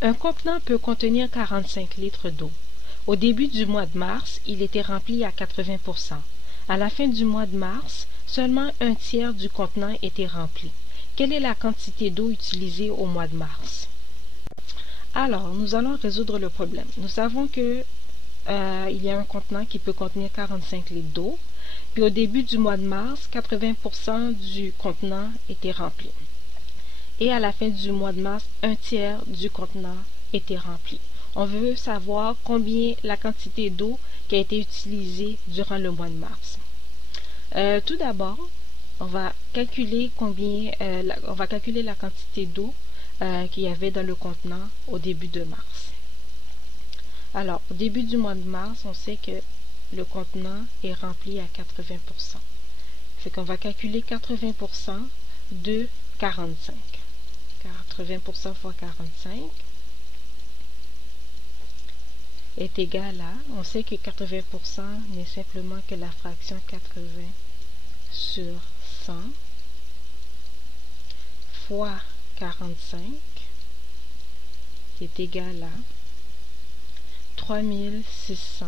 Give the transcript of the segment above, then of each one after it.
Un contenant peut contenir 45 litres d'eau. Au début du mois de mars, il était rempli à 80%. À la fin du mois de mars, seulement un tiers du contenant était rempli. Quelle est la quantité d'eau utilisée au mois de mars? Alors, nous allons résoudre le problème. Nous savons que il y a un contenant qui peut contenir 45 litres d'eau. Puis au début du mois de mars, 80% du contenant était rempli. Et à la fin du mois de mars, un tiers du contenant était rempli. On veut savoir combien la quantité d'eau qui a été utilisée durant le mois de mars. Tout d'abord, on va calculer la quantité d'eau qu'il y avait dans le contenant au début de mars. Alors, au début du mois de mars, on sait que le contenant est rempli à 80%. Fait qu'on va calculer 80% de 45. 80% fois 45 est égal à, on sait que 80% n'est simplement que la fraction 80 sur 100 fois 45 qui est égal à 3600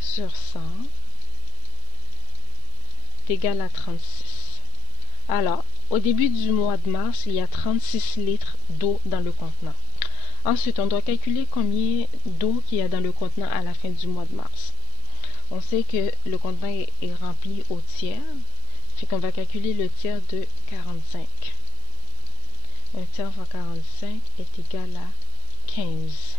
sur 100 est égal à 36. Alors, au début du mois de mars, il y a 36 litres d'eau dans le contenant. Ensuite, on doit calculer combien d'eau qu'il y a dans le contenant à la fin du mois de mars. On sait que le contenant est rempli au tiers, fait qu'on va calculer le tiers de 45. Un tiers fois 45 est égal à 15.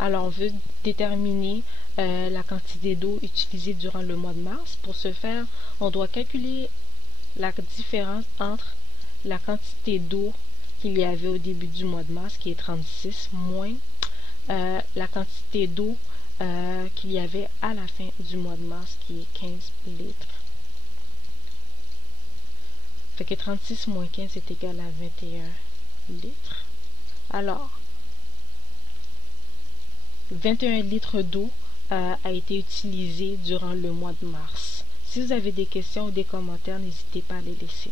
Alors, on veut déterminer la quantité d'eau utilisée durant le mois de mars. Pour ce faire, on doit calculer la différence entre la quantité d'eau qu'il y avait au début du mois de mars, qui est 36, moins la quantité d'eau qu'il y avait à la fin du mois de mars, qui est 15 litres. Fait que 36 moins 15 est égal à 21 litres. Alors, 21 litres d'eau a été utilisé durant le mois de mars. Si vous avez des questions ou des commentaires, n'hésitez pas à les laisser.